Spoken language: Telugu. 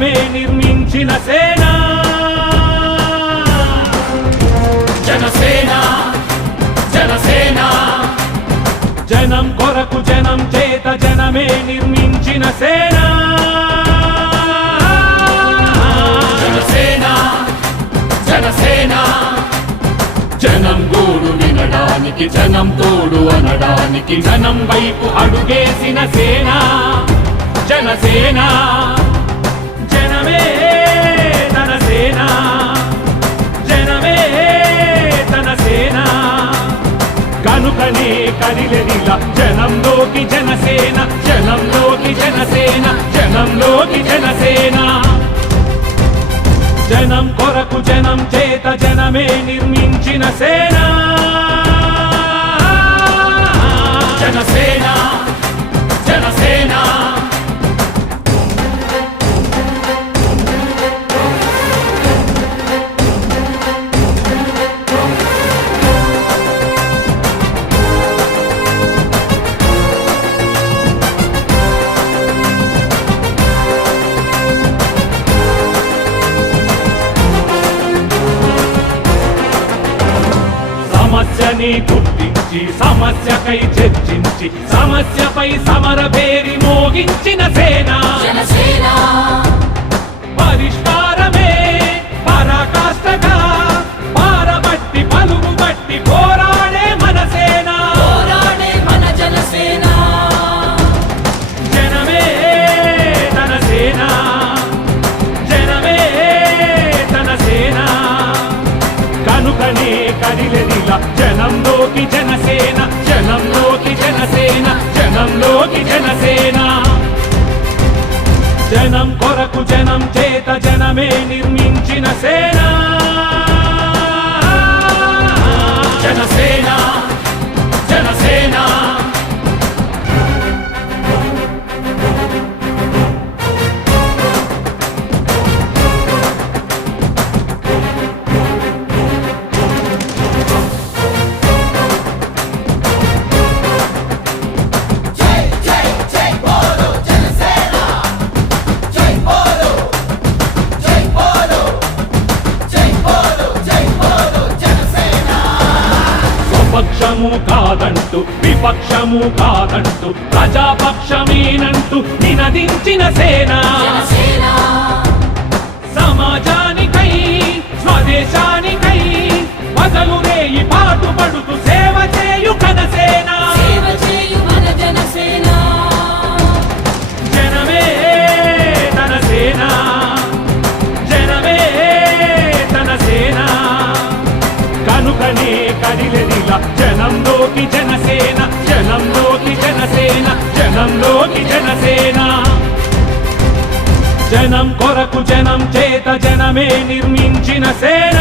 జనమే నిర్మించిన సేన జనసేన జనసేన జనం కొరకు జనం చేత జనమే నిర్మించిన సేన జనసేన జనసేన జనం గోడు వినడానికి జనం తోడు అనడానికి జనం వైపు అడుగేసిన సేన జనసేన జనమే తన సేన జనమే తన సేన కనుకనే కదిలెదిలా జనంలోకి జనసేన జనంలోకి జనసేన జనంలోకి జనసేన జనం కొరకు జనం చేత జనమే నిర్మించిన సేన జనసేన జనసేన సమస్యని గుర్తించి సమస్యకై చర్చించి సమస్యపై సమర పేరి మోగించిన సేన జనసేన పరిష్కారమే పరాకాష్ఠగా పారబట్టి పలుగుబట్టి పోరాడే మన సేన పోరాడే మన జనసేన జనమే తన సేన జనమే తన సేన కనుకనే కదిలెదిలా జనంలోకి జనసేన జనంలోకి జనసేన జనంలోకి జనసేన జనం కొరకు జనం చేత జనమే నిర్మించిన సేన జనసేన జనసేన స్వపక్షము కాదంటూ విపక్షము కాదంటూ ప్రజాపక్షమేనంటూ నినదించిన సేన సమాజానికై స్వదేశానికై పగలు రేయి పాటుపడుతూ సేవ చేయు ఘనసేన సేవ చేయు మన జనసేన జనమే తన సేన జనమే తన సేన కనుకనే కదిలెదిలా జనంలోకి జనసేన జనంలోకి జనసేన జనంలోకి జనసేన జనం కొరకు జనం చేత జనమే నిర్మించిన సేన